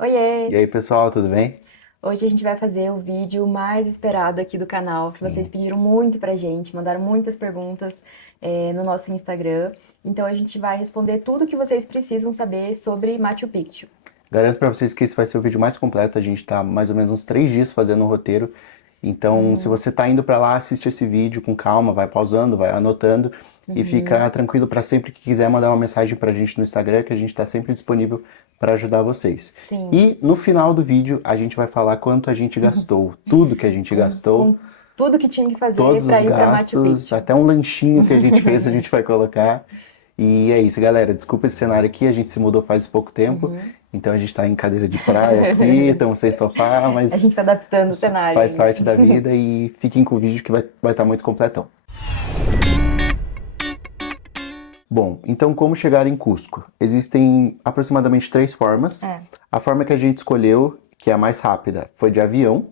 Oiê! E aí, pessoal, tudo bem? Hoje a gente vai fazer o vídeo mais esperado aqui do canal, que vocês Sim. pediram muito pra gente, mandaram muitas perguntas no nosso Instagram. Então a gente vai responder tudo que vocês precisam saber sobre Machu Picchu. Garanto pra vocês que esse vai ser o vídeo mais completo. A gente tá mais ou menos uns 3 dias fazendo o roteiro. Então, se você tá indo pra lá, assiste esse vídeo com calma, vai pausando, vai anotando e fica tranquilo pra sempre que quiser mandar uma mensagem pra gente no Instagram, que a gente tá sempre disponível pra ajudar vocês. Sim, E no final do vídeo, a gente vai falar quanto a gente gastou, tudo que a gente com gastou, tudo que tinha que fazer todos pra os ir pra Machu gastos, Picchu. até um lanchinho que a gente fez, a gente vai colocar. E é isso, galera. Desculpa esse cenário aqui, a gente se mudou faz pouco tempo, então a gente tá em cadeira de praia aqui, estamos sem sofá, A mas gente tá adaptando o cenário faz ainda. parte da vida e fiquem com o vídeo que vai estar muito completão. Bom, então como chegar em Cusco? Existem aproximadamente 3 formas. É. A forma que a gente escolheu, que é a mais rápida, foi de avião.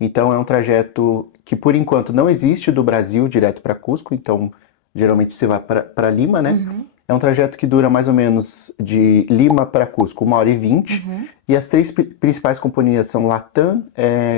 Então é um trajeto que por enquanto não existe do Brasil direto para Cusco, então geralmente você vai para Lima, né? É um trajeto que dura mais ou menos de Lima para Cusco, 1h20. E as três principais companhias são Latam,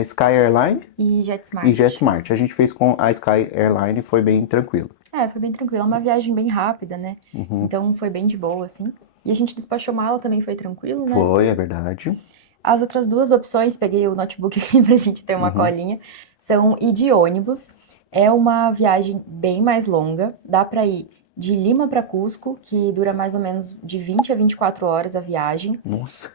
Sky Airline E e JetSmart. JetSmart. A gente fez com a Sky Airline e foi bem tranquilo. Foi bem tranquilo. É uma viagem bem rápida, né? Então foi bem de boa, assim. E a gente despachou mala também foi tranquilo, né? Foi, é verdade. As outras duas opções, peguei o notebook aqui pra gente ter uma colinha, são ir de ônibus. É uma viagem bem mais longa, dá pra ir de Lima pra Cusco, que dura mais ou menos de 20 a 24 horas a viagem. Nossa.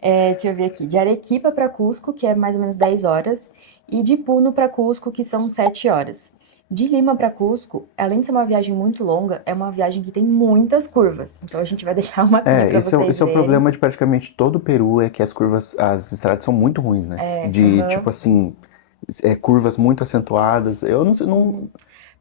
Deixa eu ver aqui, de Arequipa pra Cusco, que é mais ou menos 10 horas, e de Puno pra Cusco, que são 7 horas. De Lima pra Cusco, além de ser uma viagem muito longa, é uma viagem que tem muitas curvas. Então a gente vai deixar um mapinha pra vocês Esse é o verem. problema de praticamente todo o Peru, é que as curvas, as estradas são muito ruins, né? De, Aham. tipo assim, curvas muito acentuadas. Eu não sei, não...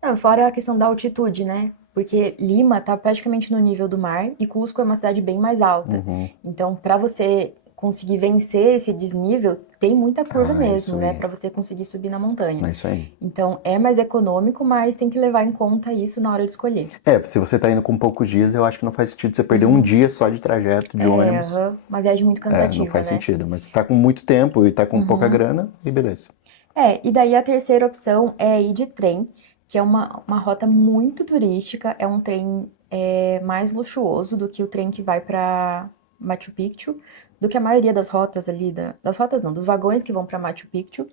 Não, fora a questão da altitude, né? Porque Lima tá praticamente no nível do mar e Cusco é uma cidade bem mais alta. Então, para você conseguir vencer esse desnível, tem muita curva Ah, isso mesmo, né? aí. Para você conseguir subir na montanha. É isso aí. Então, é mais econômico, mas tem que levar em conta isso na hora de escolher. Se você tá indo com poucos dias, eu acho que não faz sentido você perder um dia só de trajeto de ônibus. Uma viagem muito Não cansativa, faz né? sentido. Mas se tá com muito tempo e tá com pouca grana, aí beleza. E daí a terceira opção é ir de trem, que é uma rota muito turística, é um trem mais luxuoso do que o trem que vai para Machu Picchu, do que a maioria das rotas ali, das rotas não, dos vagões que vão para Machu Picchu.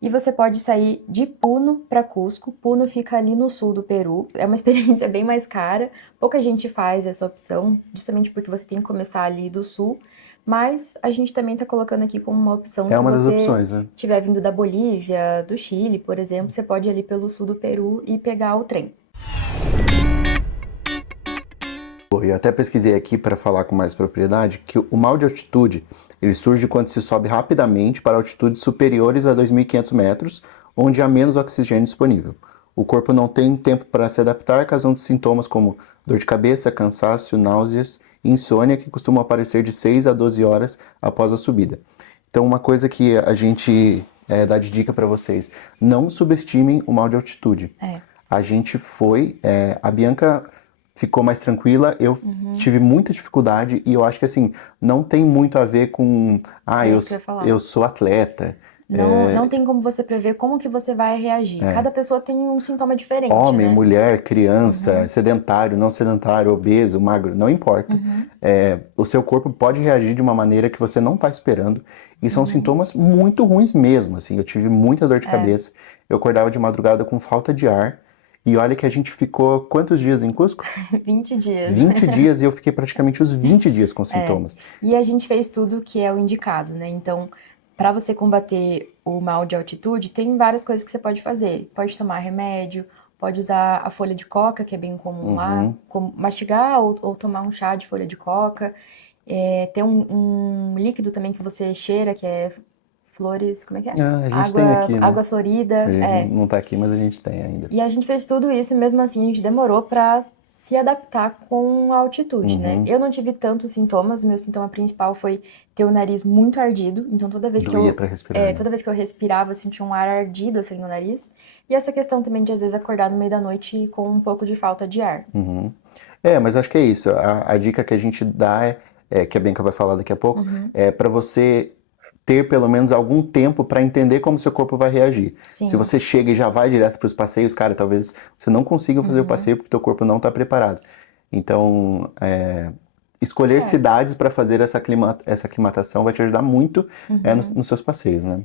E você pode sair de Puno para Cusco. Puno fica ali no sul do Peru. É uma experiência bem mais cara. Pouca gente faz essa opção, justamente porque você tem que começar ali do sul. Mas a gente também está colocando aqui como uma opção É se uma das você opções, né? estiver vindo da Bolívia, do Chile, por exemplo, você pode ir ali pelo sul do Peru e pegar o trem. Eu até pesquisei aqui para falar com mais propriedade que o mal de altitude ele surge quando se sobe rapidamente para altitudes superiores a 2.500 metros, onde há menos oxigênio disponível. O corpo não tem tempo para se adaptar, causando sintomas como dor de cabeça, cansaço, náuseas e insônia, que costumam aparecer de 6 a 12 horas após a subida. Então, uma coisa que a gente dá de dica para vocês, não subestimem o mal de altitude. A gente foi, a Bianca ficou mais tranquila, eu tive muita dificuldade e eu acho que assim, não tem muito a ver com, É isso que eu ia falar. eu sou atleta, Não tem como você prever como que você vai reagir. Cada pessoa tem um sintoma diferente, homem, né? mulher, criança, sedentário, não sedentário, obeso, magro, não importa. O seu corpo pode reagir de uma maneira que você não está esperando e são sintomas muito ruins mesmo, assim, eu tive muita dor de cabeça, eu acordava de madrugada com falta de ar. E olha que a gente ficou quantos dias em Cusco? 20 dias. 20 dias e eu fiquei praticamente os 20 dias com sintomas. E a gente fez tudo que é o indicado, né? Então, para você combater o mal de altitude, tem várias coisas que você pode fazer. Pode tomar remédio, pode usar a folha de coca, que é bem comum lá, mastigar ou tomar um chá de folha de coca. Tem um líquido também que você cheira, que é flores, como é que é? A gente tem aqui, né? Água florida, A gente não tá aqui, mas a gente tem ainda. E a gente fez tudo isso e mesmo assim a gente demorou pra se adaptar com a altitude, né? Eu não tive tantos sintomas, o meu sintoma principal foi ter o nariz muito ardido, então Doía pra respirar, né? toda vez que eu respirava eu sentia um ar ardido assim no nariz. E essa questão também de às vezes acordar no meio da noite com um pouco de falta de ar. Mas acho que é isso. A dica que a gente dá que a Bianca vai falar daqui a pouco, Uhum. é para você ter pelo menos algum tempo para entender como seu corpo vai reagir. Se Sim. você chega e já vai direto para os passeios, cara, talvez você não consiga fazer o Uhum. passeio porque teu corpo não está preparado. Então, escolher É. cidades para fazer essa aclimatação vai te ajudar muito Uhum. nos seus passeios, né?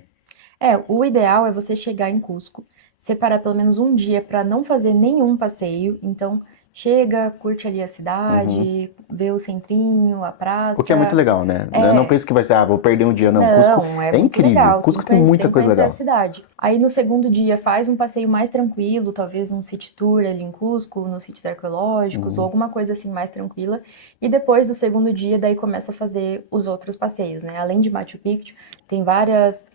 O ideal é você chegar em Cusco, separar pelo menos um dia para não fazer nenhum passeio. Então, chega, curte ali a Uhum. cidade, vê o centrinho, a O que é muito praça. legal, né? Não É, pense que vai ser, vou perder um dia. Não, Cusco não, é é muito incrível. legal. Você Cusco tem tem muita que coisa conhecer a legal. cidade. Aí no segundo dia faz um passeio mais tranquilo, talvez um city tour ali em Cusco, nos sítios arqueológicos ou Uhum. alguma coisa assim mais tranquila. E depois do segundo dia, daí começa a fazer os outros passeios, né? Além de Machu Picchu, tem várias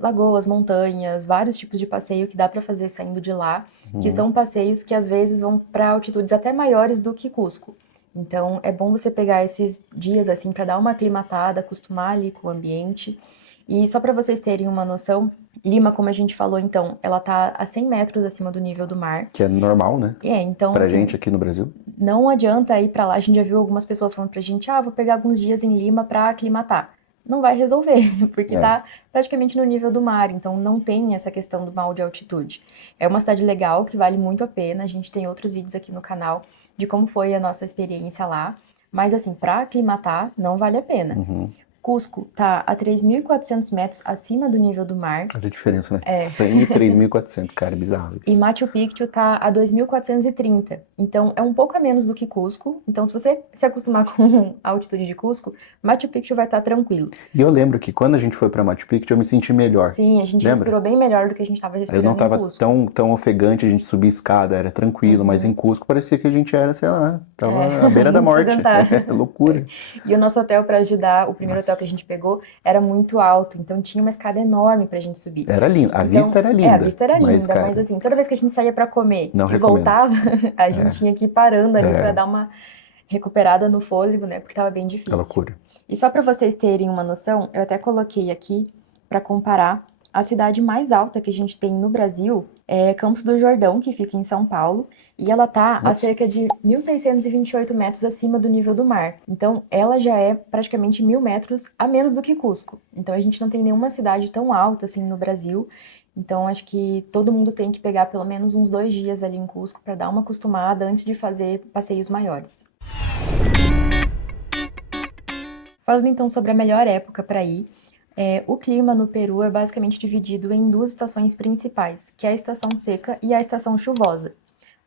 lagoas, montanhas, vários tipos de passeio que dá para fazer saindo de lá, que Uhum. são passeios que às vezes vão para altitudes até maiores do que Cusco. Então é bom você pegar esses dias assim para dar uma aclimatada, acostumar ali com o ambiente. E só para vocês terem uma noção, Lima, como a gente falou então, ela tá a 100 metros acima do nível do mar. Que é normal, né? Então Pra assim, gente aqui no Brasil. não adianta ir pra lá. A gente já viu algumas pessoas falando pra gente, vou pegar alguns dias em Lima pra aclimatar. Não vai resolver, porque É. tá praticamente no nível do mar, então não tem essa questão do mal de altitude. É uma cidade legal que vale muito a pena. A gente tem outros vídeos aqui no canal de como foi a nossa experiência lá, mas assim, pra aclimatar não vale a pena. Uhum. Cusco tá a 3.400 metros acima do nível do mar. Olha a diferença, né? É, 100 e 3.400, cara, é bizarro e isso. Machu Picchu tá a 2.430. Então, é um pouco a menos do que Cusco. Então, se você se acostumar com a altitude de Cusco, Machu Picchu vai estar tranquilo. E eu lembro que quando a gente foi pra Machu Picchu, eu me senti melhor. Sim, a gente Lembra? respirou bem melhor do que a gente estava Eu não respirando em tava Cusco. tão ofegante, a gente subia escada, era tranquilo, mas em Uhum. Cusco parecia que a gente era, sei lá, É, tava à beira da muito morte. sedentário. É loucura. E o nosso hotel para ajudar, o primeiro hotel que a Nossa, gente pegou, era muito alto. Então, tinha uma escada enorme pra gente subir. era lindo. A vista Então, era a linda, vista era mas, linda, mas cara, assim, toda vez que a gente saía pra comer não e recomendo. voltava, a gente É, tinha que ir parando ali pra é, dar uma recuperada no fôlego, né? Porque tava bem é difícil. loucura. E só para vocês terem uma noção, eu até coloquei aqui para comparar a cidade mais alta que a gente tem no Brasil é Campos do Jordão, que fica em São Paulo, e ela tá a Nossa, cerca de 1.628 metros acima do nível do mar. Então, ela já é praticamente 1.000 metros a menos do que Cusco. Então, a gente não tem nenhuma cidade tão alta assim no Brasil. Então, acho que todo mundo tem que pegar pelo menos uns 2 dias ali em Cusco para dar uma acostumada antes de fazer passeios maiores. Falando então sobre a melhor época para ir, o clima no Peru é basicamente dividido em duas estações principais, que é a estação seca e a estação chuvosa.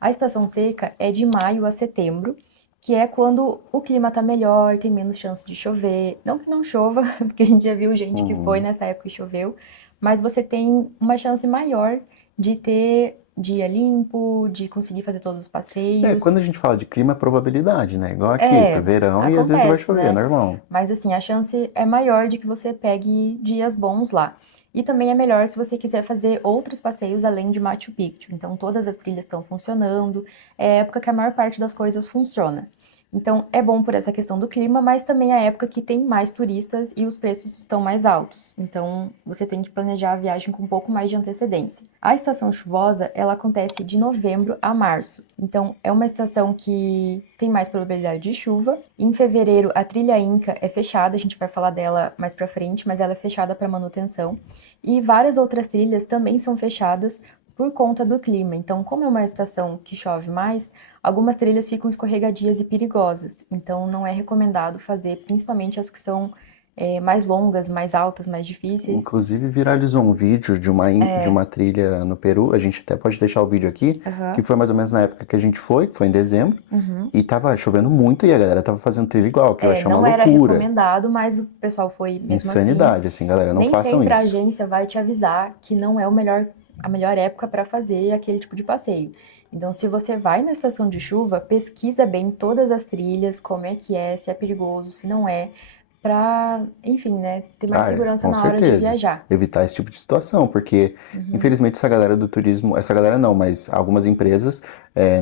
A estação seca é de maio a setembro, que é quando o clima tá melhor, tem menos chance de chover. Não que não chova, porque a gente já viu gente que foi uhum. nessa época e choveu, mas você tem uma chance maior de ter dia limpo, de conseguir fazer todos os passeios. Quando a gente fala de clima, é probabilidade, né? Igual aqui, tá É, verão e às vezes vai acontece, chover, é né? normal. Mas assim, a chance é maior de que você pegue dias bons lá. E também é melhor se você quiser fazer outros passeios além de Machu Picchu. Então, todas as trilhas estão funcionando. É a época que a maior parte das coisas funciona. Então, é bom por essa questão do clima, mas também é a época que tem mais turistas e os preços estão mais altos. Então, você tem que planejar a viagem com um pouco mais de antecedência. A estação chuvosa, ela acontece de novembro a março. Então, é uma estação que tem mais probabilidade de chuva. Em fevereiro, a trilha Inca é fechada, a gente vai falar dela mais pra frente, mas ela é fechada para manutenção. E várias outras trilhas também são fechadas por conta do clima. Então, como é uma estação que chove mais, algumas trilhas ficam escorregadias e perigosas. Então, não é recomendado fazer, principalmente as que são mais longas, mais altas, mais difíceis. Inclusive viralizou um vídeo de uma trilha no Peru, a gente até pode deixar o vídeo aqui, que Aham. foi mais ou menos na época que a gente foi, que foi em dezembro, Uhum. e tava chovendo muito e a galera tava fazendo trilha igual, que eu achei uma Não era loucura. recomendado, mas o pessoal foi mesmo assim. Insanidade, assim, galera, não Nem façam sempre a isso. agência vai te avisar que não é a melhor época para fazer aquele tipo de passeio. Então, se você vai na estação de chuva, pesquisa bem todas as trilhas, como é que é, se é perigoso, se não é, pra, enfim, né, ter mais segurança Com na hora de certeza. viajar. Evitar esse tipo de situação, porque Uhum. infelizmente essa galera do turismo, essa galera não, mas algumas empresas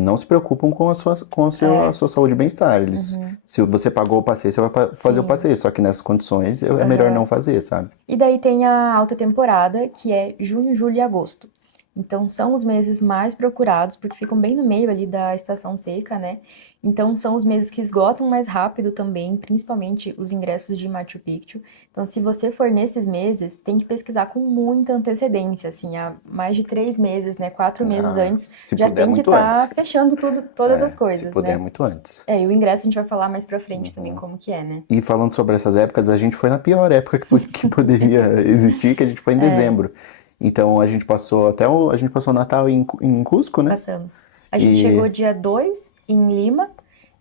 não se preocupam com a É, sua saúde e bem-estar. Eles, uhum. se você pagou o passeio, você vai fazer o Sim. passeio, só que nessas condições é melhor não Aham. fazer, sabe? E daí tem a alta temporada, que é junho, julho e agosto. Então, são os meses mais procurados, porque ficam bem no meio ali da estação seca, né? Então, são os meses que esgotam mais rápido também, principalmente os ingressos de Machu Picchu. Então, se você for nesses meses, tem que pesquisar com muita antecedência, assim, há mais de 3 meses, né? 4 meses Ah, antes, se já puder, tem que muito antes. estar fechando tudo, todas as Se coisas, puder, né? muito antes. E o ingresso a gente vai falar mais pra frente também como que é, né? E falando sobre essas épocas, a gente foi na pior época que poderia existir, que a gente foi em dezembro. Então a gente passou a gente passou o Natal em Cusco, né? Passamos. A gente E chegou dia 2 em Lima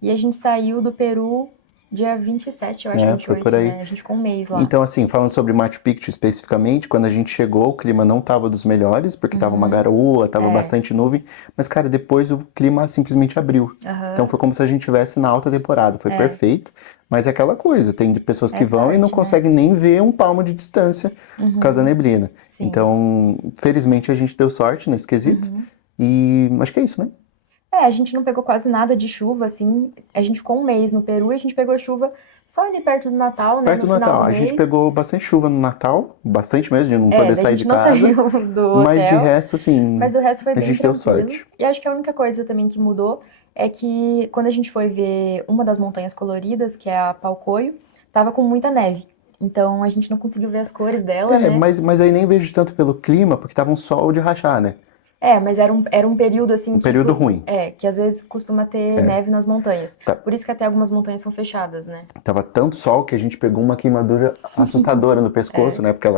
e a gente saiu do Peru dia 27, eu acho, vinte e foi por oito, aí. né? A gente ficou um mês lá. Então, assim, falando sobre Machu Picchu especificamente, quando a gente chegou, o clima não estava dos melhores, porque tava uma garoa, tava bastante nuvem, mas, cara, depois o clima simplesmente abriu. Então Aham. foi como se a gente estivesse na alta temporada, foi perfeito, mas é aquela coisa, tem pessoas que É vão e não sorte, né? conseguem nem ver um palmo de distância por causa da neblina. Sim. Então, felizmente a gente deu sorte nesse quesito, e acho que é isso, né? A gente não pegou quase nada de chuva, assim. A gente ficou um mês no Peru e a gente pegou chuva só ali perto do Natal, né? Perto No do final Natal, do a gente mês. pegou bastante chuva no Natal, bastante mesmo, de não poder Daí a sair de gente não casa, saiu do mas de hotel. resto, assim, Mas o resto foi a bem gente deu tranquilo. sorte. E acho que a única coisa também que mudou é que quando a gente foi ver uma das montanhas coloridas, que é a Palcoio, tava com muita neve. Então a gente não conseguiu ver as cores dela, né? Mas aí nem vejo tanto pelo clima, porque tava um sol de rachar, né? Mas era um período assim Um que, período ruim. que às vezes costuma ter neve nas montanhas. Tá- Por isso que até algumas montanhas são fechadas, né? Tava tanto sol que a gente pegou uma queimadura assustadora no pescoço, né? Porque o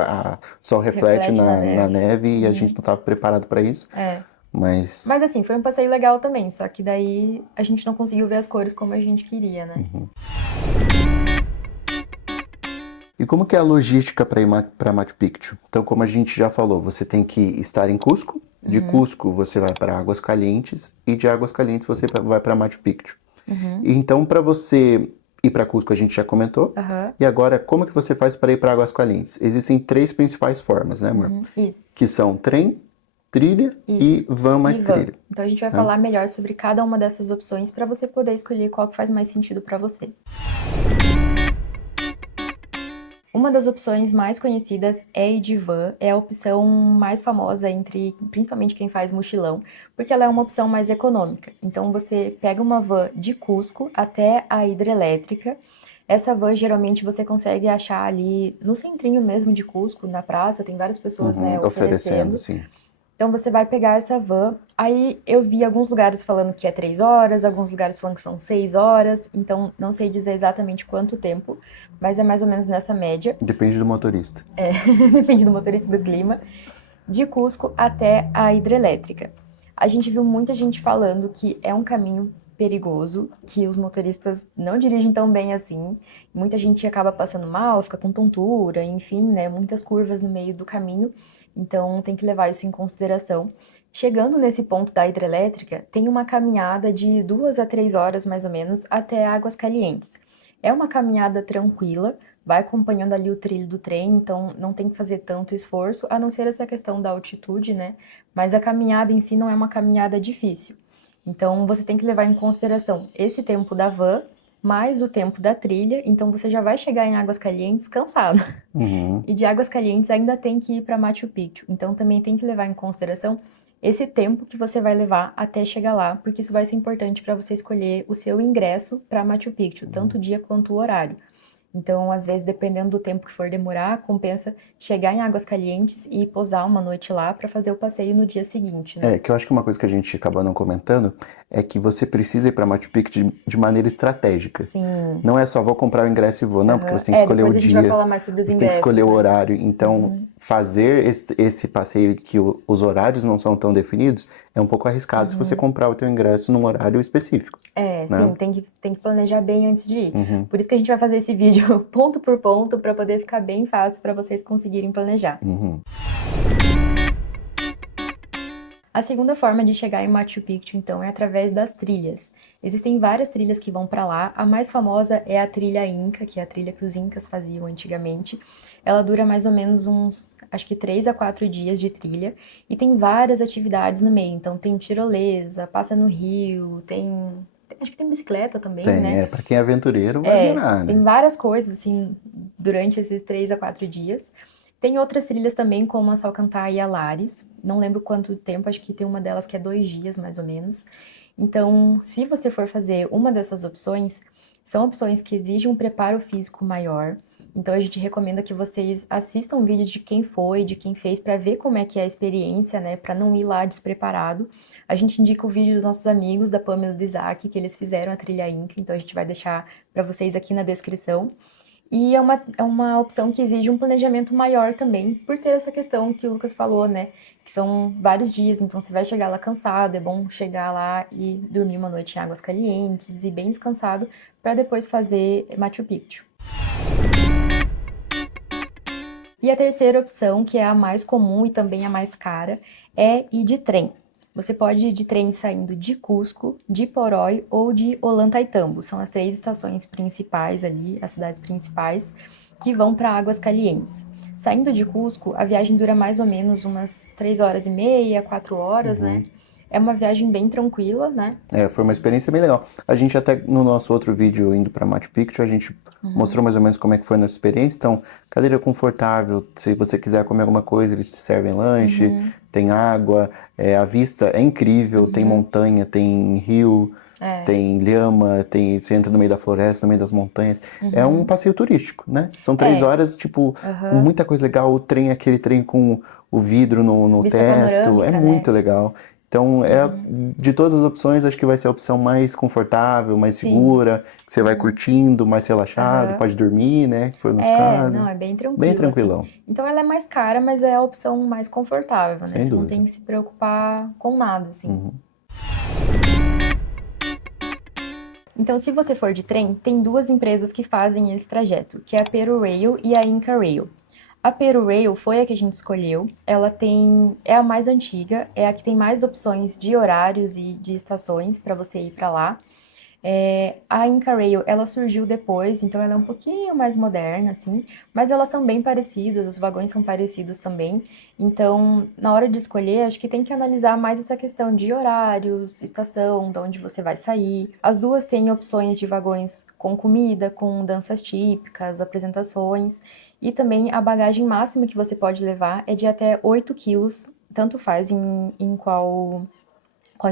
sol reflete Reflete na na neve. neve e a gente não tava preparado para isso. É. Mas. Mas assim, foi um passeio legal também, só que daí a gente não conseguiu ver as cores como a gente queria, né? E como que é a logística para ir para Machu Picchu? Então, como a gente já falou, você tem que estar em Cusco. De Cusco você vai para Águas Calientes e de Águas Calientes você vai para Machu Picchu. E então, para você ir para Cusco, a gente já comentou. Aham. E agora, como que você faz para ir para Águas Calientes? Existem três principais formas, né, amor? Isso. Que são trem, trilha Isso. e van mais E van. trilha. Então a gente vai Né? falar melhor sobre cada uma dessas opções para você poder escolher qual que faz mais sentido para você. Uma das opções mais conhecidas é ir de van, é a opção mais famosa entre principalmente quem faz mochilão, porque ela é uma opção mais econômica. Então você pega uma van de Cusco até a hidrelétrica. Essa van geralmente você consegue achar ali no centrinho mesmo de Cusco, na praça, tem várias pessoas, né, Oferecendo, oferecendo. sim. Então você vai pegar essa van. Aí eu vi alguns lugares falando que é 3 horas, alguns lugares falando que são 6 horas. Então não sei dizer exatamente quanto tempo, mas é mais ou menos nessa média. Depende do motorista. Depende do motorista e do clima. De Cusco até a hidrelétrica. A gente viu muita gente falando que é um caminho perigoso, que os motoristas não dirigem tão bem assim. Muita gente acaba passando mal, fica com tontura, enfim, né? Muitas curvas no meio do caminho. Então tem que levar isso em consideração. Chegando nesse ponto da hidrelétrica, tem uma caminhada de 2 a 3 horas mais ou menos até Águas Calientes. É uma caminhada tranquila, vai acompanhando ali o trilho do trem, então não tem que fazer tanto esforço, a não ser essa questão da altitude, né? Mas a caminhada em si não é uma caminhada difícil. Então você tem que levar em consideração esse tempo da van, mais o tempo da trilha, então você já vai chegar em Águas Calientes cansado. E de Águas Calientes ainda tem que ir para Machu Picchu. Então também tem que levar em consideração esse tempo que você vai levar até chegar lá, porque isso vai ser importante para você escolher o seu ingresso para Machu Picchu, tanto o dia quanto o horário. Então, às vezes, dependendo do tempo que for demorar, compensa chegar em Águas Calientes e pousar uma noite lá para fazer o passeio no dia seguinte, né? Que eu acho que uma coisa que a gente acaba não comentando é que você precisa ir para Machu Picchu de maneira estratégica. Sim. Não é só vou comprar o ingresso e vou, não, porque você tem que escolher o Depois a gente vai dia, falar mais sobre os você tem que ingressos, escolher o né? horário. Então, fazer esse passeio que os horários não são tão definidos é um pouco arriscado se você comprar o teu ingresso num horário específico. Né? Sim, tem que planejar bem antes de ir. Por isso que a gente vai fazer esse vídeo ponto por ponto para poder ficar bem fácil para vocês conseguirem planejar. A segunda forma de chegar em Machu Picchu, então, é através das trilhas. Existem várias trilhas que vão para lá. A mais famosa é a trilha Inca, que é a trilha que os incas faziam antigamente. Ela dura mais ou menos uns, acho que 3 a 4 dias de trilha e tem várias atividades no meio. Então, tem tirolesa, passa no rio, acho que tem bicicleta também, né? Para quem é aventureiro vai adorar, Tem né? várias coisas, assim, durante esses 3 a 4 dias. Tem outras trilhas também, como a Salcantay e a Lares. Não lembro quanto tempo, acho que tem uma delas que é 2 dias, mais ou menos. Então, se você for fazer uma dessas opções, são opções que exigem um preparo físico maior. Então, a gente recomenda que vocês assistam vídeos de quem foi, de quem fez, para ver como é que é a experiência, né? Para não ir lá despreparado. A gente indica o vídeo dos nossos amigos, da Pamela e do Isaac, que eles fizeram a trilha Inca, então a gente vai deixar para vocês aqui na descrição. E é uma opção que exige um planejamento maior também, por ter essa questão que o Lucas falou, né? Que são vários dias, então você vai chegar lá cansado, é bom chegar lá e dormir uma noite em águas calientes e bem descansado, para depois fazer Machu Picchu. E a terceira opção, que é a mais comum e também a mais cara, é ir de trem. Você pode ir de trem saindo de Cusco, de Porói ou de Ollantaytambo. São as 3 estações principais ali, as cidades principais, que vão para Águas Calientes. Saindo de Cusco, a viagem dura mais ou menos umas 3 horas e meia, 4 horas, né? Uhum. É uma viagem bem tranquila, né? Foi uma experiência bem legal. A gente até, no nosso outro vídeo indo para Machu Picchu, a gente mostrou mais ou menos como é que foi a nossa experiência. Então, cadeira confortável, se você quiser comer alguma coisa, eles te servem lanche, tem água, a vista é incrível, tem montanha, tem rio, tem lhama, você entra no meio da floresta, no meio das montanhas. É um passeio turístico, né? São 3 horas, tipo, com muita coisa legal. O trem, aquele trem com o vidro no Vista teto, é panorâmica, né? muito legal. Então, de todas as opções, acho que vai ser a opção mais confortável, mais Sim. segura, que você vai curtindo, mais relaxado, Aham. pode dormir, né? Que foi o nosso caso. Não, é bem Bem tranquilo, assim. tranquilão, Então ela é mais cara, mas é a opção mais confortável, né? sem Você não dúvida. tem que se preocupar com nada, assim. Uhum. Então, se você for de trem, tem 2 empresas que fazem esse trajeto, que é a Peru Rail e a Inca Rail. A Peru Rail foi a que a gente escolheu. É a mais antiga, é a que tem mais opções de horários e de estações para você ir para lá. A Inca Rail, ela surgiu depois, então ela é um pouquinho mais moderna, assim, mas elas são bem parecidas, os vagões são parecidos também. Então, na hora de escolher, acho que tem que analisar mais essa questão de horários, estação, de onde você vai sair. As duas têm opções de vagões com comida, com danças típicas, apresentações, e também a bagagem máxima que você pode levar é de até 8 quilos, tanto faz em qual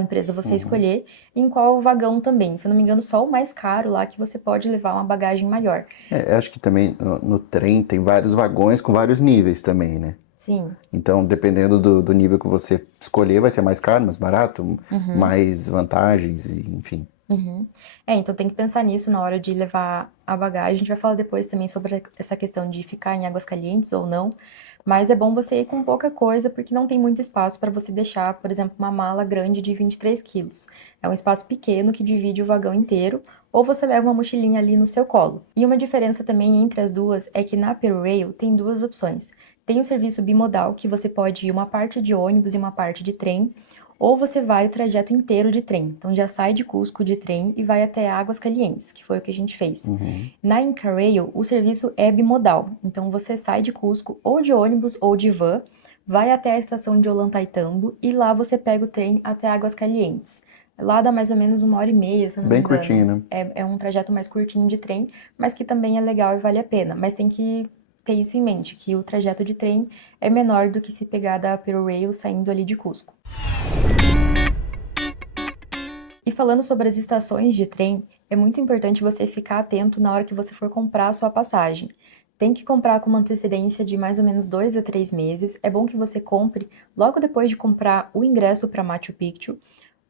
empresa você Uhum. escolher, e em qual vagão também. Se eu não me engano, só o mais caro lá que você pode levar uma bagagem maior. Eu acho que também no trem tem vários vagões com vários níveis também, né? Sim. Então, dependendo do nível que você escolher, vai ser mais caro, mais barato, mais vantagens, enfim. Uhum. Então tem que pensar nisso na hora de levar a bagagem. A gente vai falar depois também sobre essa questão de ficar em águas calientes ou não. Mas é bom você ir com pouca coisa, porque não tem muito espaço para você deixar, por exemplo, uma mala grande de 23 quilos. É um espaço pequeno que divide o vagão inteiro, ou você leva uma mochilinha ali no seu colo. E uma diferença também entre as duas é que na Rail tem 2 opções. Tem o serviço bimodal, que você pode ir uma parte de ônibus e uma parte de trem, ou você vai o trajeto inteiro de trem. Então já sai de Cusco de trem e vai até Águas Calientes, que foi o que a gente fez. Uhum. Na Inca Rail, o serviço é bimodal. Então você sai de Cusco ou de ônibus ou de van, vai até a estação de Ollantaytambo e lá você pega o trem até Águas Calientes. Lá dá mais ou menos 1 hora e meia, se eu não me Bem engano. curtinho, né? É um trajeto mais curtinho de trem, mas que também é legal e vale a pena. Mas tem que ter isso em mente, que o trajeto de trem é menor do que se pegar da Peru Rail saindo ali de Cusco. E falando sobre as estações de trem, é muito importante você ficar atento na hora que você for comprar a sua passagem. Tem que comprar com uma antecedência de mais ou menos 2 a 3 meses. É bom que você compre logo depois de comprar o ingresso para Machu Picchu,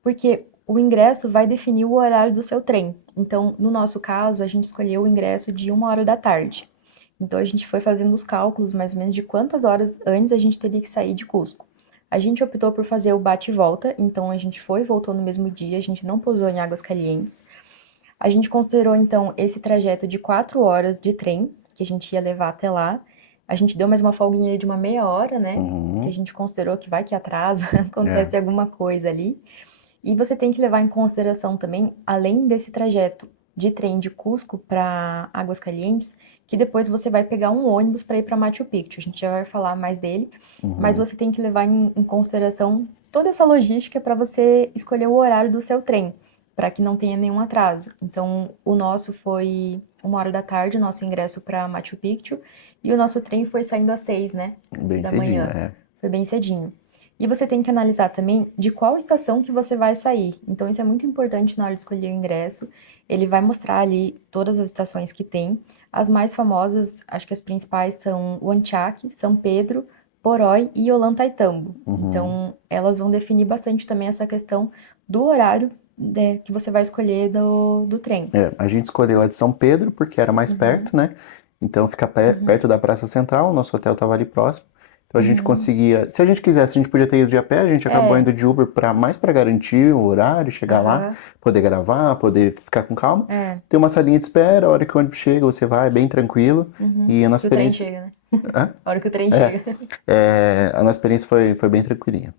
porque o ingresso vai definir o horário do seu trem. Então, no nosso caso, a gente escolheu o ingresso de 1 hora da tarde. Então, a gente foi fazendo os cálculos mais ou menos de quantas horas antes a gente teria que sair de Cusco. A gente optou por fazer o bate e volta, então a gente foi e voltou no mesmo dia, a gente não pousou em Águas Calientes. A gente considerou então esse trajeto de 4 horas de trem, que a gente ia levar até lá. A gente deu mais uma folguinha de uma meia hora, né? Que a Uhum. gente considerou que vai que atrasa, É. acontece alguma coisa ali. E você tem que levar em consideração também, além desse trajeto de trem de Cusco para Águas Calientes, que depois você vai pegar um ônibus para ir para Machu Picchu. A gente já vai falar mais dele, mas Uhum. você tem que levar em consideração toda essa logística para você escolher o horário do seu trem, para que não tenha nenhum atraso. Então, o nosso foi 1 hora da tarde o nosso ingresso para Machu Picchu e o nosso trem foi saindo às 6, né, Bem da cedinho, manhã. Foi bem cedinho. E você tem que analisar também de qual estação que você vai sair. Então isso é muito importante na hora de escolher o ingresso. Ele vai mostrar ali todas as estações que tem. As mais famosas, acho que as principais são Huanchaco, São Pedro, Porói e Ollantaytambo. Então elas vão definir bastante também essa questão do horário, né, que você vai escolher do trem. A gente escolheu a de São Pedro porque era mais perto, né? Então fica perto da Praça Central, nosso hotel estava ali próximo. Então a gente conseguia, se a gente quisesse, a gente podia ter ido de a pé, a gente acabou indo de Uber mais para garantir o horário, chegar lá, poder gravar, poder ficar com calma. Tem uma salinha de espera, a hora que o ônibus chega, você vai bem tranquilo. E a nossa Que o trem experiência. chega, né? Hã? A hora que o trem chega. A nossa experiência foi bem tranquilinha.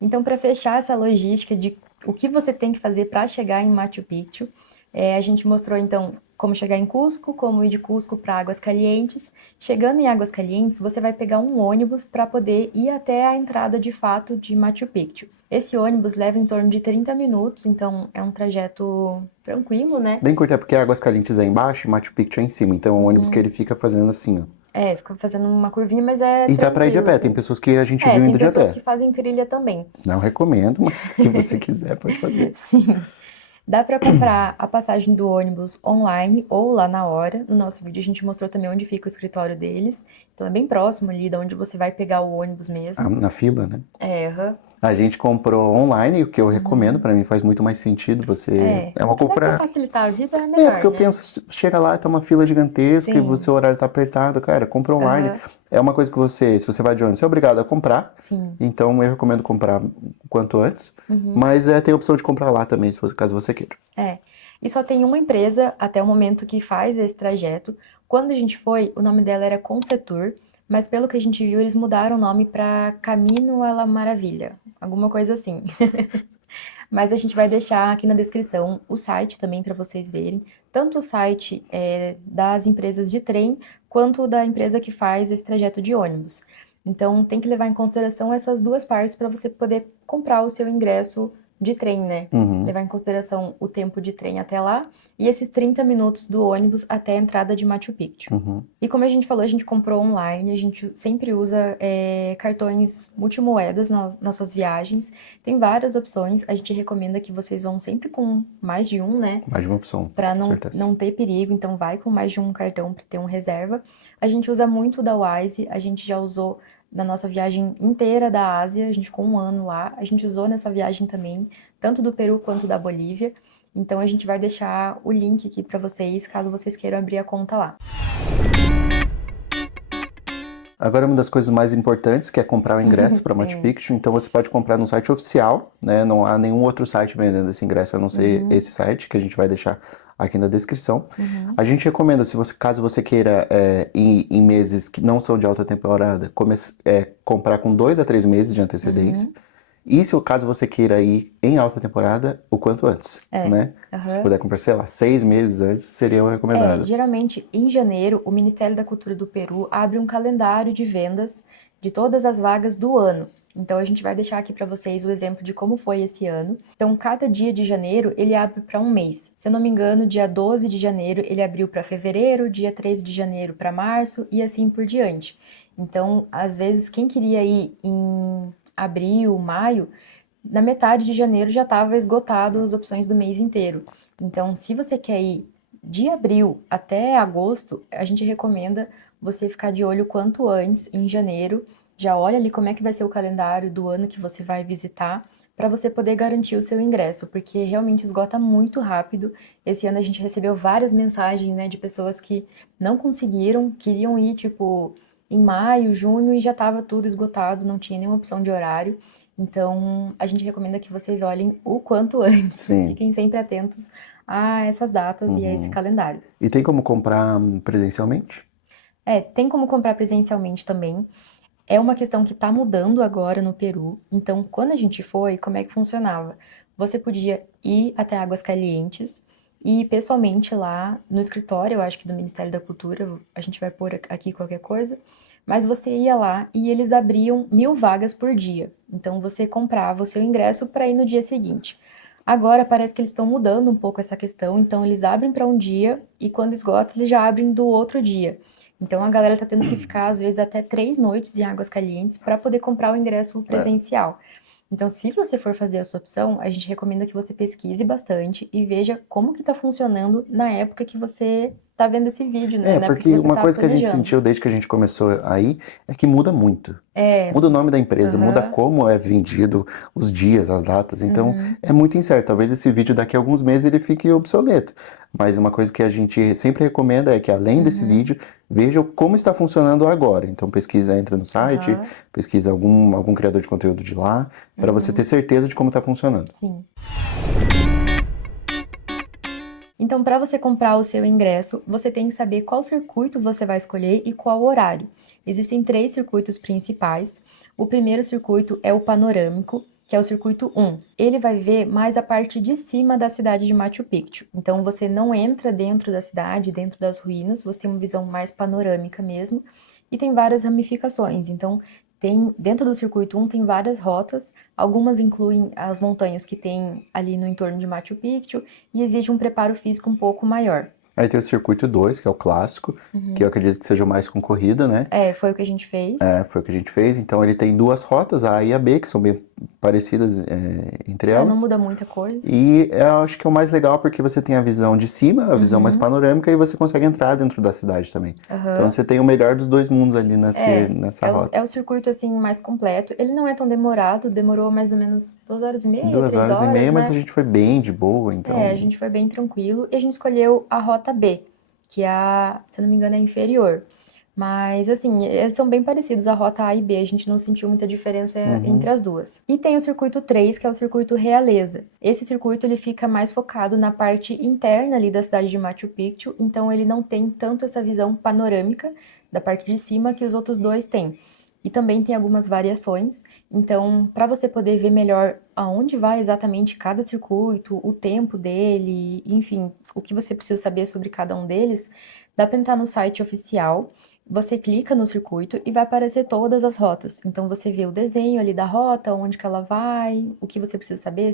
Então, para fechar essa logística de o que você tem que fazer para chegar em Machu Picchu, a gente mostrou então como chegar em Cusco, como ir de Cusco para Águas Calientes. Chegando em Águas Calientes, você vai pegar um ônibus para poder ir até a entrada de fato de Machu Picchu. Esse ônibus leva em torno de 30 minutos, então é um trajeto tranquilo, né? Bem curto, é porque Águas Calientes é embaixo e Machu Picchu é em cima. Então é um ônibus que ele fica fazendo assim, ó. Fica fazendo uma curvinha, mas é E dá pra ir de a tranquilo, pé, assim. tem pessoas que a gente viu Tem indo de a pessoas pé. que fazem trilha também. Não recomendo, mas se você quiser, pode fazer. Sim. Dá para comprar a passagem do ônibus online ou lá na hora. No nosso vídeo a gente mostrou também onde fica o escritório deles. Então é bem próximo ali de onde você vai pegar o ônibus mesmo. Na fila, né? Aham. A gente comprou online, o que eu recomendo, pra mim faz muito mais sentido. Você. É uma O que der pra compra. facilitar a vida é melhor, Porque eu né? penso, chega lá, tá uma fila gigantesca e o Sim. seu horário tá apertado, cara, compra online. Aham. É uma coisa que você, se você vai de ônibus, você é obrigado a comprar. Sim. Então eu recomendo comprar o quanto antes. Mas tem a opção de comprar lá também, caso você queira. E só tem uma empresa até o momento que faz esse trajeto. Quando a gente foi, o nome dela era Concetur, mas pelo que a gente viu, eles mudaram o nome para Camino a la Maravilha, alguma coisa assim. Mas a gente vai deixar aqui na descrição o site também para vocês verem, tanto o site das empresas de trem, quanto da empresa que faz esse trajeto de ônibus. Então tem que levar em consideração essas duas partes para você poder comprar o seu ingresso de trem, né? Levar em consideração o tempo de trem até lá e esses 30 minutos do ônibus até a entrada de Machu Picchu. E como a gente falou, a gente comprou online, a gente sempre usa cartões multimoedas nas nossas viagens. Tem várias opções, a gente recomenda que vocês vão sempre com mais de um, né? Mais de uma opção, Para com certeza. não ter perigo, então vai com mais de um cartão para ter um reserva. A gente usa muito o da Wise, a gente já usou na nossa viagem inteira da Ásia, a gente ficou 1 ano lá, a gente usou nessa viagem também, tanto do Peru quanto da Bolívia. Então a gente vai deixar o link aqui para vocês, caso vocês queiram abrir a conta lá. Agora, uma das coisas mais importantes, que é comprar o ingresso para Machu Picchu. Então, você pode comprar no site oficial, né? Não há nenhum outro site vendendo esse ingresso, a não ser esse site, que a gente vai deixar aqui na descrição. A gente recomenda, caso você queira em meses que não são de alta temporada, comprar com 2 a 3 meses de antecedência. E caso você queira ir em alta temporada, o quanto antes, né? Se puder comprar, sei lá, 6 meses antes, seria o recomendado. Geralmente, em janeiro, o Ministério da Cultura do Peru abre um calendário de vendas de todas as vagas do ano. Então, a gente vai deixar aqui para vocês o exemplo de como foi esse ano. Então, cada dia de janeiro, ele abre para um mês. Se eu não me engano, dia 12 de janeiro, ele abriu para fevereiro, dia 13 de janeiro para março e assim por diante. Então, às vezes, quem queria ir em abril, maio, na metade de janeiro já estava esgotado as opções do mês inteiro. Então, se você quer ir de abril até agosto, a gente recomenda você ficar de olho quanto antes, em janeiro. Já olha ali como é que vai ser o calendário do ano que você vai visitar, para você poder garantir o seu ingresso, porque realmente esgota muito rápido. Esse ano a gente recebeu várias mensagens, né, de pessoas que não conseguiram, queriam ir, tipo, em maio, junho, e já estava tudo esgotado, não tinha nenhuma opção de horário. Então, a gente recomenda que vocês olhem o quanto antes. Sim. Fiquem sempre atentos a essas datas e a esse calendário. E tem como comprar presencialmente? Tem como comprar presencialmente também. É uma questão que está mudando agora no Peru. Então, quando a gente foi, como é que funcionava? Você podia ir até Águas Calientes e ir pessoalmente lá no escritório, eu acho que do Ministério da Cultura, a gente vai pôr aqui qualquer coisa, mas você ia lá e eles abriam 1000 vagas por dia. Então, você comprava o seu ingresso para ir no dia seguinte. Agora parece que eles estão mudando um pouco essa questão, então eles abrem para um dia e quando esgota eles já abrem do outro dia. Então a galera tá tendo que ficar às vezes até 3 noites em Águas Calientes para poder comprar o ingresso É. presencial. Então, se você for fazer essa opção, a gente recomenda que você pesquise bastante e veja como que tá funcionando na época que você tá vendo esse vídeo, né? Na época que Porque você uma tá coisa que a gente planejando. sentiu desde que a gente começou aí é que muda muito. É, Muda o nome da empresa, muda aham, como é vendido, os dias, as datas. Então, uhum, é muito incerto. Talvez esse vídeo daqui a alguns meses ele fique obsoleto. Mas uma coisa que a gente sempre recomenda é que, além desse uhum, vídeo, veja como está funcionando agora. Então, pesquisa, entra no site, aham, pesquisa algum criador de conteúdo de lá, para você ter uhum, certeza de como está funcionando. sim. Então, para você comprar o seu ingresso, você tem que saber qual circuito você vai escolher e qual horário. Existem 3 circuitos principais. O primeiro circuito é o panorâmico, que é o circuito 1. Ele vai ver mais a parte de cima da cidade de Machu Picchu. Então, você não entra dentro da cidade, dentro das ruínas, você tem uma visão mais panorâmica mesmo. E tem várias ramificações. Então, dentro do circuito 1 tem várias rotas, algumas incluem as montanhas que tem ali no entorno de Machu Picchu e exige um preparo físico um pouco maior. Aí tem o circuito 2, que é o clássico, que eu Uhum. acredito que seja o mais concorrido, né? É, foi o que a gente fez. Foi o que a gente fez. Então ele tem duas rotas, a A e a B, que são bem parecidas entre É, não elas. muda muita coisa. E eu acho que é o mais legal porque você tem a visão de cima, a visão mais Uhum. panorâmica, e você consegue entrar dentro da cidade também. Então Aham. você tem o melhor dos dois mundos ali É, nessa é o, rota. é o circuito assim mais completo. Ele não é tão demorado, demorou mais ou menos 2 horas e meia, Duas três horas e horas, meia, mas a né? gente foi bem de boa, É, a então. gente foi bem tranquilo e a gente escolheu a rota B, que é se eu não me engano, é inferior. Mas, assim, eles são bem parecidos, a rota A e B, a gente não sentiu muita diferença entre Uhum. as duas. E tem o circuito 3, que é o circuito Realeza. Esse circuito, ele fica mais focado na parte interna ali da cidade de Machu Picchu, então ele não tem tanto essa visão panorâmica da parte de cima que os outros dois têm. E também tem algumas variações, então, para você poder ver melhor aonde vai exatamente cada circuito, o tempo dele, enfim, o que você precisa saber sobre cada um deles, dá para entrar no site oficial. Você clica no circuito e vai aparecer todas as rotas. Então você vê o desenho ali da rota, onde que ela vai, o que você precisa saber,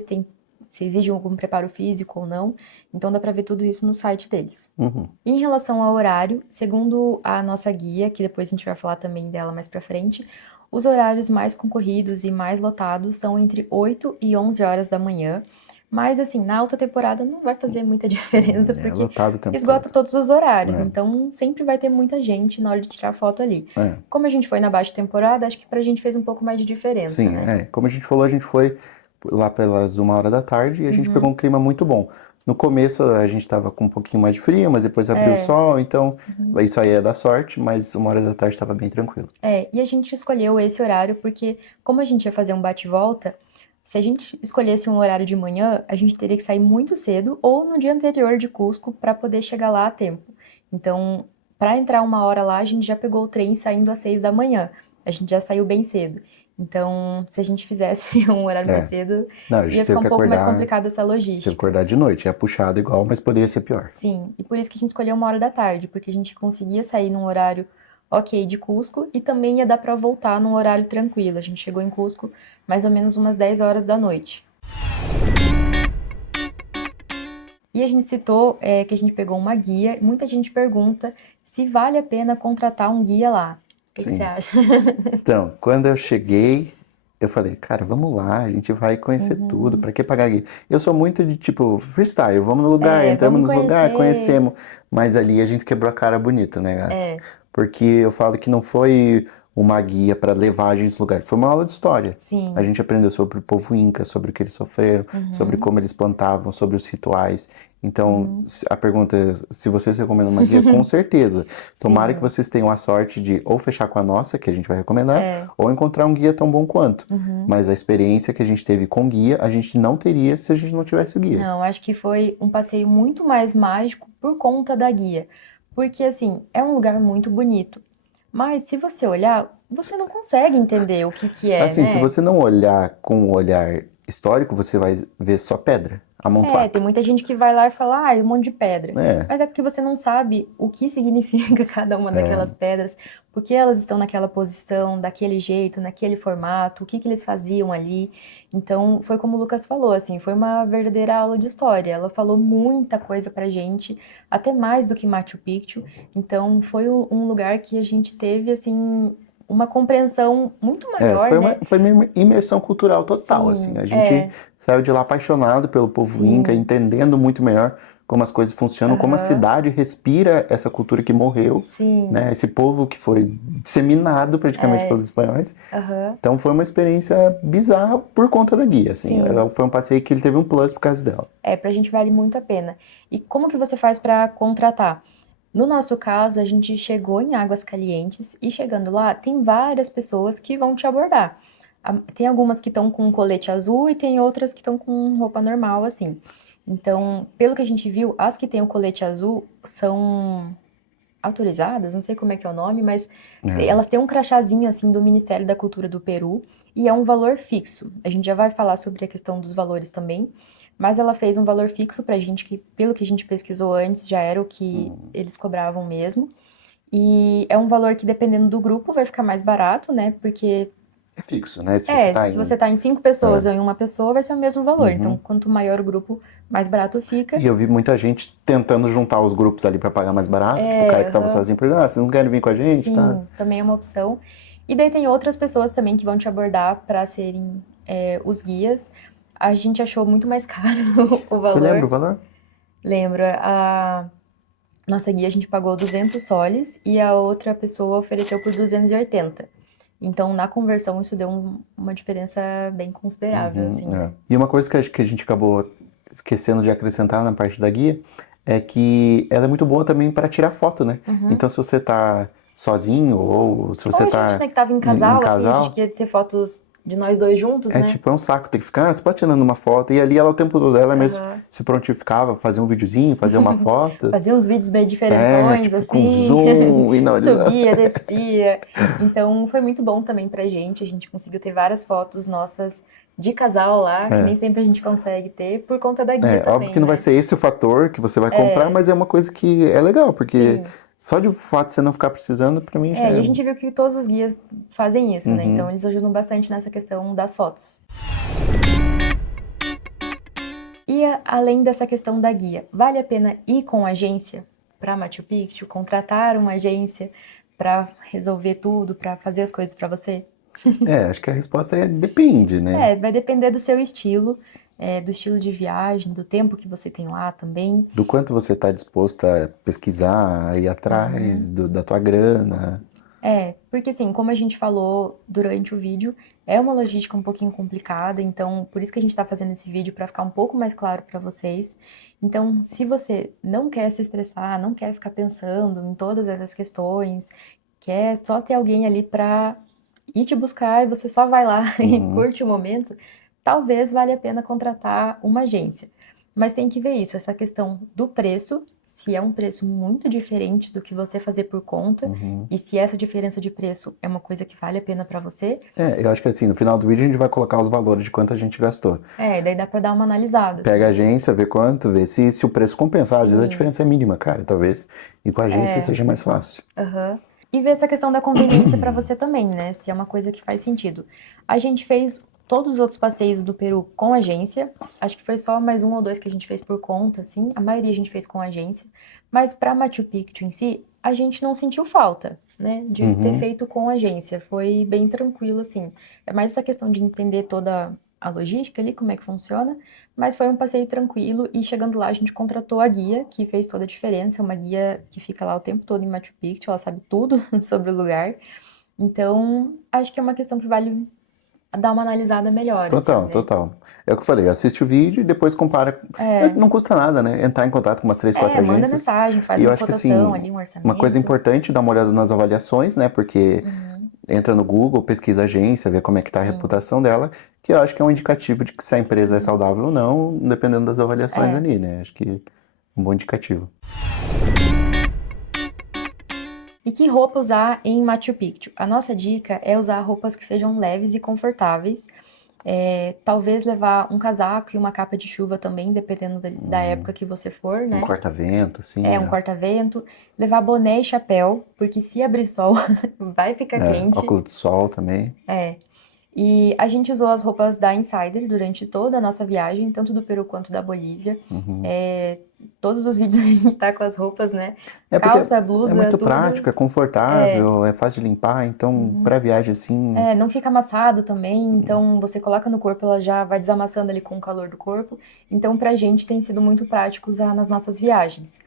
se exige algum preparo físico ou não. Então dá para ver tudo isso no site deles. Uhum. Em relação ao horário, segundo a nossa guia, que depois a gente vai falar também dela mais pra frente, os horários mais concorridos e mais lotados são entre 8 e 11 horas da manhã. Mas assim, na alta temporada não vai fazer muita diferença, É porque lotado o tempo esgota todo. todos os horários, É, então sempre vai ter muita gente na hora de tirar foto ali. é. Como a gente foi na baixa temporada, acho que pra gente fez um pouco mais de diferença, Sim, né? Como a gente falou, a gente foi lá pelas 1 hora da tarde e a gente pegou Uhum, um clima muito bom. No começo a gente estava com um pouquinho mais de frio, mas depois abriu o é. sol, então Uhum. isso aí é da sorte, mas 1 hora da tarde estava bem tranquilo. É, e a gente escolheu esse horário porque, como a gente ia fazer um bate-volta, se a gente escolhesse um horário de manhã, a gente teria que sair muito cedo ou no dia anterior de Cusco para poder chegar lá a tempo. Então, para entrar 1 hora lá, a gente já pegou o trem saindo às 6 da manhã. A gente já saiu bem cedo. Então, se a gente fizesse um horário mais É, cedo, não, a gente ia ficar teve um que pouco mais acordar, complicada essa teve que logística. acordar de noite. É puxado igual, mas poderia ser pior. Sim, e por isso que a gente escolheu 1 hora da tarde, porque a gente conseguia sair num horário ok de Cusco e também ia dar para voltar num horário tranquilo. A gente chegou em Cusco mais ou menos umas 10 horas da noite. E a gente citou que a gente pegou uma guia. Muita gente pergunta se vale a pena contratar um guia lá. O que você Sim. acha? Então, quando eu cheguei, eu falei, cara, vamos lá, a gente vai conhecer tudo, Uhum. pra que pagar guia? Eu sou muito de tipo, freestyle, vamos no lugar, É, entramos vamos nos lugares, conhecer. conhecemos, mas ali a gente quebrou a cara bonita, né, gato? É, Porque eu falo que não foi uma guia pra levar a gente nos lugares, foi uma aula de história. A sim. gente aprendeu sobre o povo Inca, sobre o que eles sofreram, sobre Uhum. como eles plantavam, sobre os rituais. Então, Uhum. a pergunta é, se vocês recomendam uma guia, com certeza. Tomara que Sim. vocês tenham a sorte de ou fechar com a nossa, que a gente vai recomendar, É. ou encontrar um guia tão bom quanto. Uhum. Mas a experiência que a gente teve com guia, a gente não teria se a gente não tivesse o guia. Não, acho que foi um passeio muito mais mágico por conta da guia. Porque, assim, é um lugar muito bonito. Mas se você olhar, você não consegue entender o que que é, Assim, se né? você não olhar com o olhar histórico, você vai ver só pedra amontoada. Tem muita gente que vai lá e fala, um monte de pedra. É. Mas é porque você não sabe o que significa cada uma daquelas pedras, por que elas estão naquela posição, daquele jeito, naquele formato, o que eles faziam ali. Então, foi como o Lucas falou, assim, foi uma verdadeira aula de história. Ela falou muita coisa pra gente, até mais do que Machu Picchu. Então, foi um lugar que a gente teve, assim, uma compreensão muito maior, né? Foi uma imersão cultural total, Sim, assim. A gente saiu de lá apaixonado pelo povo Inca, entendendo muito melhor como as coisas funcionam, como a cidade respira essa cultura que morreu, Sim. né? Esse povo que foi disseminado praticamente pelos espanhóis. Então foi uma experiência bizarra por conta da guia, assim. Foi um passeio que ele teve um plus por causa dela. Pra gente vale muito a pena. E como que você faz pra contratar? No nosso caso, a gente chegou em Águas Calientes e chegando lá, tem várias pessoas que vão te abordar. Tem algumas que estão com colete azul e tem outras que estão com roupa normal, assim. Então, pelo que a gente viu, as que têm o colete azul são autorizadas, não sei como é que é o nome, mas elas têm um crachazinho, assim, do Ministério da Cultura do Peru e é um valor fixo. A gente já vai falar sobre a questão dos valores também. Mas ela fez um valor fixo pra gente, que pelo que a gente pesquisou antes, já era o que eles cobravam mesmo. E é um valor que, dependendo do grupo, vai ficar mais barato, né? Porque... É fixo, né? Se você tá em 5 pessoas ou em uma pessoa, vai ser o mesmo valor. Então, quanto maior o grupo, mais barato fica. E eu vi muita gente tentando juntar os grupos ali pra pagar mais barato. Tipo, o cara que tava sozinho, vocês não querem vir com a gente? Sim, também é uma opção. E daí tem outras pessoas também que vão te abordar pra serem os guias. A gente achou muito mais caro o valor. Você lembra o valor? Lembro. A nossa guia a gente pagou 200 soles e a outra pessoa ofereceu por 280. Então, na conversão, isso deu uma diferença bem considerável, assim, né? E uma coisa que a gente acabou esquecendo de acrescentar na parte da guia é que ela é muito boa também para tirar foto, né? Então, se você tá sozinho ou se você tá... a gente, né, que tava em casal, assim, a gente queria ter fotos de nós dois juntos, né? Tipo, é um saco ter que ficar, você pode tirando uma foto, e ali ela o tempo todo ela mesmo se prontificava, fazia um videozinho, fazia uma foto. Fazia uns vídeos meio diferentões, tipo, assim. com zoom e não... Subia, descia. Então, foi muito bom também pra gente, a gente conseguiu ter várias fotos nossas de casal lá, que nem sempre a gente consegue ter, por conta da guia também, óbvio que não vai ser esse o fator que você vai comprar, mas é uma coisa que é legal, porque... Só de fato de você não ficar precisando, pra mim já e a gente viu que todos os guias fazem isso, né? Então eles ajudam bastante nessa questão das fotos. E além dessa questão da guia, vale a pena ir com agência para Machu Picchu? Contratar uma agência para resolver tudo, para fazer as coisas para você? Acho que a resposta é depende, né? Vai depender do seu estilo. Do estilo de viagem, do tempo que você tem lá também. Do quanto você está disposto a pesquisar, a ir atrás da tua grana. Porque assim, como a gente falou durante o vídeo, é uma logística um pouquinho complicada, então por isso que a gente está fazendo esse vídeo para ficar um pouco mais claro para vocês. Então, se você não quer se estressar, não quer ficar pensando em todas essas questões, quer só ter alguém ali para ir te buscar e você só vai lá e curte o momento, talvez valha a pena contratar uma agência. Mas tem que ver isso, essa questão do preço, se é um preço muito diferente do que você fazer por conta, e se essa diferença de preço é uma coisa que vale a pena pra você. Eu acho que assim, no final do vídeo a gente vai colocar os valores de quanto a gente gastou. Daí dá pra dar uma analisada. Pega a agência, vê quanto, vê se o preço compensa. Às vezes a diferença é mínima, cara, talvez. E com a agência seja mais fácil. E ver essa questão da conveniência pra você também, né? Se é uma coisa que faz sentido. A gente fez todos os outros passeios do Peru com agência. Acho que foi só mais um ou dois que a gente fez por conta, assim. A maioria a gente fez com agência. Mas para Machu Picchu em si, a gente não sentiu falta, né? De ter feito com agência. Foi bem tranquilo, assim. É mais essa questão de entender toda a logística ali, como é que funciona. Mas foi um passeio tranquilo. E chegando lá, a gente contratou a guia, que fez toda a diferença. É uma guia que fica lá o tempo todo em Machu Picchu. Ela sabe tudo sobre o lugar. Então, acho que é uma questão que vale dar uma analisada melhor. Total, assim, né? total. É o que eu falei, assiste o vídeo e depois compara. Não custa nada, né? Entrar em contato com umas 3, 4 agências. Manda mensagem, faz e eu uma acho que, cotação assim, ali, um orçamento. uma coisa importante, dar uma olhada nas avaliações, né? Porque entra no Google, pesquisa a agência, vê como é que tá a reputação dela, que eu acho que é um indicativo de que se a empresa é saudável ou não, dependendo das avaliações ali, né? Acho que é um bom indicativo. E que roupa usar em Machu Picchu? A nossa dica é usar roupas que sejam leves e confortáveis. Talvez levar um casaco e uma capa de chuva também, dependendo da época que você for, Um né? corta-vento, assim, Um né? corta-vento. Levar boné e chapéu, porque se abrir sol vai ficar quente. Óculos de sol também. E a gente usou as roupas da Insider durante toda a nossa viagem, tanto do Peru quanto da Bolívia. Todos os vídeos a gente tá com as roupas, né? É porque Calça, é blusa, muito tudo. prático, é confortável, é fácil de limpar, então pra viagem assim, Não fica amassado também, então você coloca no corpo, ela já vai desamassando ali com o calor do corpo. Então, pra gente tem sido muito prático usar nas nossas viagens.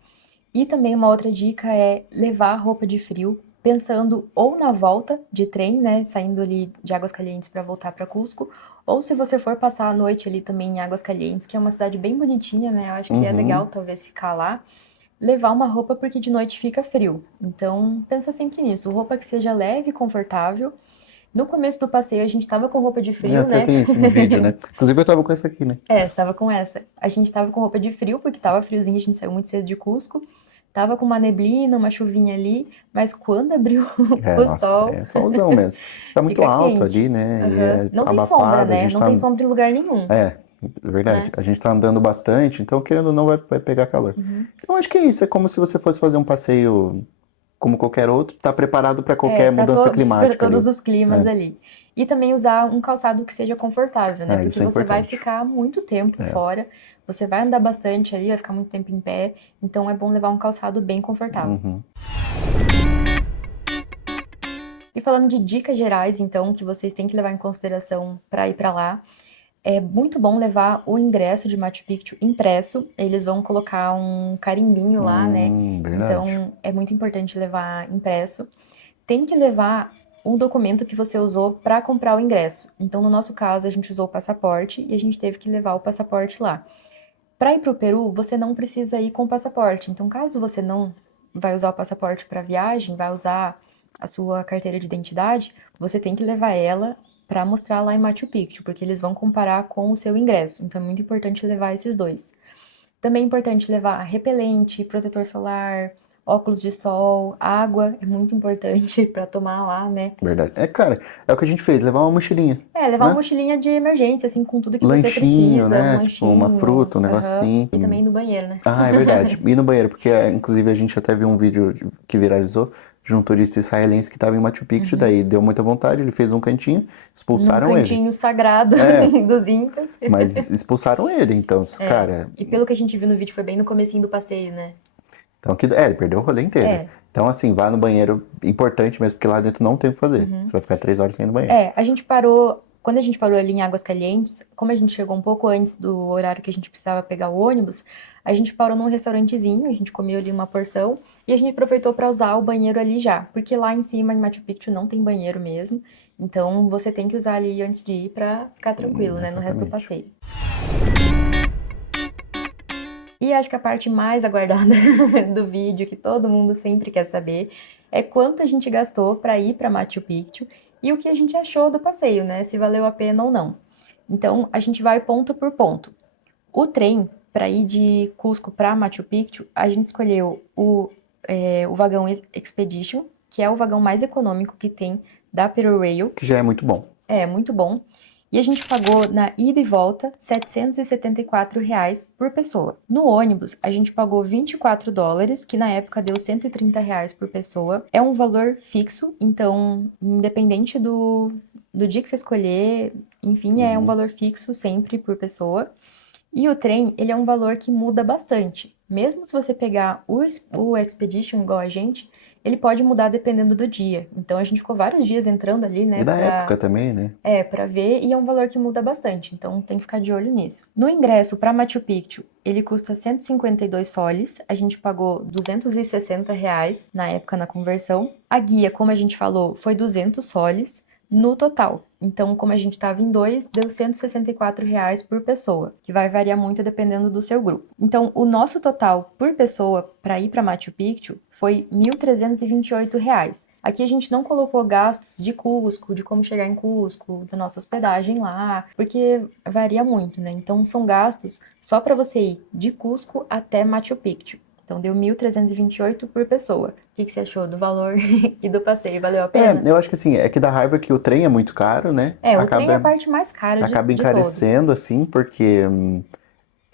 E também uma outra dica é levar roupa de frio, pensando ou na volta de trem, né, saindo ali de Águas Calientes para voltar para Cusco, ou se você for passar a noite ali também em Águas Calientes, que é uma cidade bem bonitinha, né, eu acho que é legal talvez ficar lá, levar uma roupa porque de noite fica frio. Então, pensa sempre nisso, roupa que seja leve e confortável. No começo do passeio a gente tava com roupa de eu frio, até né? vi isso no vídeo, né? Inclusive eu tava com essa aqui, né? Estava com essa. A gente tava com roupa de frio, porque tava friozinho, a gente saiu muito cedo de Cusco. Tava com uma neblina, uma chuvinha ali, mas quando abriu o Nossa, sol, é solzão mesmo. Tá muito fica alto quente. ali, né? E Aham. é Não tem sombra, abafado, a né? gente Não tá. tem sombra em lugar nenhum, É, verdade. né? A gente tá andando bastante, então querendo ou não vai pegar calor. Então acho que é isso, é como se você fosse fazer um passeio como qualquer outro, tá preparado para qualquer Para mudança para climática todos ali. os climas ali. E também usar um calçado que seja confortável, né? Porque Isso é você vai importante. ficar muito tempo fora, você vai andar bastante ali, vai ficar muito tempo em pé, então é bom levar um calçado bem confortável. E falando de dicas gerais, então, que vocês têm que levar em consideração para ir para lá, é muito bom levar o ingresso de Machu Picchu impresso. Eles vão colocar um carimbinho lá, né? Verdade. Então, é muito importante levar impresso. Tem que levar um documento que você usou para comprar o ingresso. Então, no nosso caso, a gente usou o passaporte e a gente teve que levar o passaporte lá. Para ir para o Peru, você não precisa ir com o passaporte. Então, caso você não vai usar o passaporte para viagem, vai usar a sua carteira de identidade, você tem que levar ela para mostrar lá em Machu Picchu, porque eles vão comparar com o seu ingresso. Então, é muito importante levar esses dois. Também é importante levar repelente, protetor solar, óculos de sol, água é muito importante para tomar lá, né? Verdade. Cara, é o que a gente fez, levar uma mochilinha, Levar uma né? mochilinha de emergência, assim, com tudo que você Lanchinho, precisa, um né? Tipo, uma lanchinho, fruta, um negócio assim. e também no banheiro, né? É verdade. E no banheiro, porque inclusive a gente até viu um vídeo que viralizou de um turista israelense que estava em Machu Picchu, daí deu muita vontade, ele fez um cantinho, Num expulsaram ele. cantinho sagrado dos Incas. Mas expulsaram ele, então, cara. E pelo que a gente viu no vídeo, foi bem no comecinho do passeio, né? Então, ele perdeu o rolê inteiro. Então, assim, vá no banheiro, importante mesmo, porque lá dentro não tem o que fazer. Você vai ficar 3 horas sem ir no banheiro. A gente parou. Quando a gente parou ali em Águas Calientes, como a gente chegou um pouco antes do horário que a gente precisava pegar o ônibus, a gente parou num restaurantezinho, a gente comeu ali uma porção e a gente aproveitou para usar o banheiro ali já, porque lá em cima em Machu Picchu não tem banheiro mesmo, então você tem que usar ali antes de ir para ficar tranquilo, né, no resto do Exatamente. passeio. E acho que a parte mais aguardada do vídeo, que todo mundo sempre quer saber, é quanto a gente gastou para ir para Machu Picchu e o que a gente achou do passeio, né? Se valeu a pena ou não. Então, a gente vai ponto por ponto. O trem, para ir de Cusco para Machu Picchu, a gente escolheu o vagão Expedition, que é o vagão mais econômico que tem da Peru Rail. Que já é muito bom. É, muito bom. E a gente pagou na ida e volta R$ 774 por pessoa. No ônibus, a gente pagou US$ 24, que na época deu R$ 130 por pessoa. É um valor fixo, então, independente do dia que você escolher, enfim, é um valor fixo sempre por pessoa. E o trem, ele é um valor que muda bastante. Mesmo se você pegar o Expedition igual a gente, ele pode mudar dependendo do dia. Então a gente ficou vários dias entrando ali, né, E da época também, né? para ver, e é um valor que muda bastante, então tem que ficar de olho nisso. No ingresso para Machu Picchu, ele custa 152 soles, a gente pagou R$ 260 na época na conversão. A guia, como a gente falou, foi 200 soles no total. Então, como a gente estava em dois, deu R$ 164 por pessoa, que vai variar muito dependendo do seu grupo. Então, o nosso total por pessoa para ir para Machu Picchu foi R$ 1.328. Aqui a gente não colocou gastos de Cusco, de como chegar em Cusco, da nossa hospedagem lá, porque varia muito, né? Então, são gastos só para você ir de Cusco até Machu Picchu. Então deu 1.328 por pessoa. O que você achou do valor e do passeio? Valeu a pena? Eu acho que assim, é que da raiva que o trem é muito caro, né? O trem é a parte mais cara Acaba de todos. encarecendo, assim, porque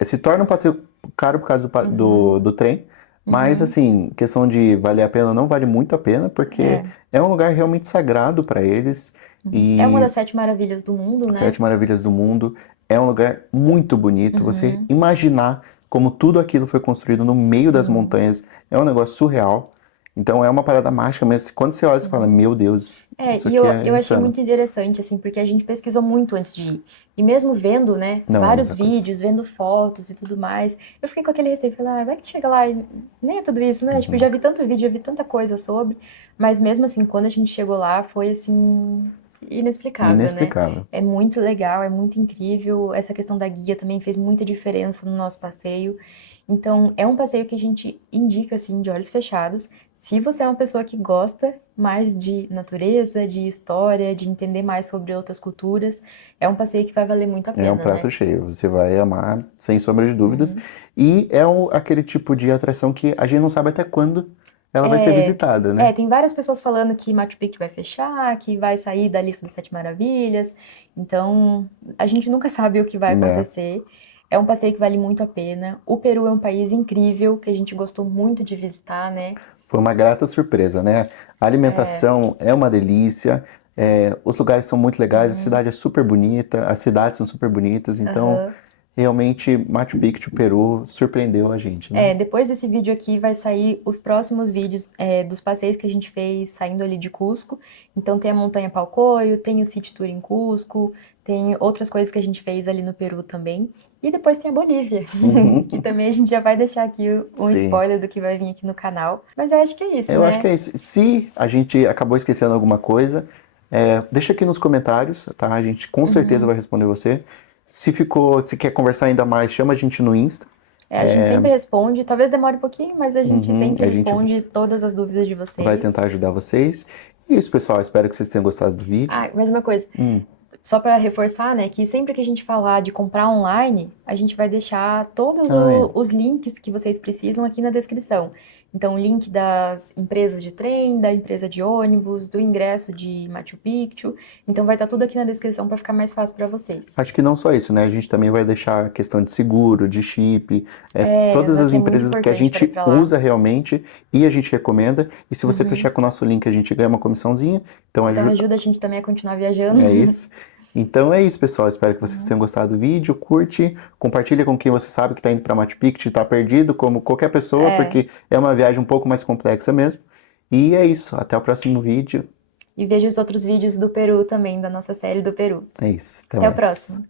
se torna um passeio caro por causa do trem. Mas, assim, questão de valer a pena, não vale muito a pena, porque é um lugar realmente sagrado para eles. É uma E das 7 maravilhas do mundo, né? Sete Maravilhas do Mundo é um lugar muito bonito. Você imaginar como tudo aquilo foi construído no meio das Sim. montanhas é um negócio surreal. Então é uma parada mágica, mas quando você olha, você fala, meu Deus, isso E aqui eu é achei insano. muito interessante, assim, porque a gente pesquisou muito antes de ir. E mesmo vendo, né, Não é a vários mesma coisa. vídeos, vendo fotos e tudo mais, eu fiquei com aquele receio, falei, vai que chega lá e nem é tudo isso, né? Tipo, já vi tanto vídeo, já vi tanta coisa sobre, mas mesmo assim, quando a gente chegou lá, foi, assim, inexplicável, né? Inexplicável. É muito legal, é muito incrível. Essa questão da guia também fez muita diferença no nosso passeio. Então, é um passeio que a gente indica, assim, de olhos fechados. Se você é uma pessoa que gosta mais de natureza, de história, de entender mais sobre outras culturas, é um passeio que vai valer muito a É um pena, né? prato cheio, você vai amar, sem sombra de dúvidas. E é aquele tipo de atração que a gente não sabe até quando ela vai ser visitada, né? Tem várias pessoas falando que Machu Picchu vai fechar, que vai sair da lista das 7 maravilhas. Então, a gente nunca sabe o que vai Né? acontecer. É um passeio que vale muito a pena. O Peru é um país incrível, que a gente gostou muito de visitar, né? Foi uma grata surpresa, né? A alimentação é uma delícia, os lugares são muito legais, a cidade é super bonita, as cidades são super bonitas, então Aham. realmente Machu Picchu, Peru, surpreendeu a gente, né? Depois desse vídeo aqui vai sair os próximos vídeos dos passeios que a gente fez saindo ali de Cusco. Então tem a Montanha Palcoio, tem o City Tour em Cusco, tem outras coisas que a gente fez ali no Peru também. E depois tem a Bolívia, que também a gente já vai deixar aqui um Sim. spoiler do que vai vir aqui no canal. Mas eu acho que é isso, Eu acho que né? é isso. Se a gente acabou esquecendo alguma coisa, deixa aqui nos comentários, tá? A gente com certeza vai responder você. Se quer conversar ainda mais, chama a gente no Insta. A gente sempre responde, talvez demore um pouquinho, mas a gente sempre A gente responde todas as dúvidas de vai vocês. tentar ajudar vocês. E é isso, pessoal. Espero que vocês tenham gostado do vídeo. Mais uma coisa. Só para reforçar, né, que sempre que a gente falar de comprar online, a gente vai deixar todos É. os links que vocês precisam aqui na descrição. Então, o link das empresas de trem, da empresa de ônibus, do ingresso de Machu Picchu. Então, vai estar tudo aqui na descrição para ficar mais fácil para vocês. Acho que não só isso, né? A gente também vai deixar a questão de seguro, de chip, todas as Que é muito empresas que a importante para ir gente para lá. usa realmente e a gente recomenda. E se você fechar Uhum. com o nosso link, a gente ganha uma comissãozinha. Então Então, ajuda a gente também a continuar viajando. é isso. Então é isso, pessoal. Espero que vocês tenham gostado do vídeo. Curte, compartilha com quem você sabe que está indo para Machu Picchu, está perdido, como qualquer pessoa, porque é uma viagem um pouco mais complexa mesmo. E é isso. Até o próximo vídeo. E veja os outros vídeos do Peru também, da nossa série do Peru. É isso. Até Até o mais. próximo.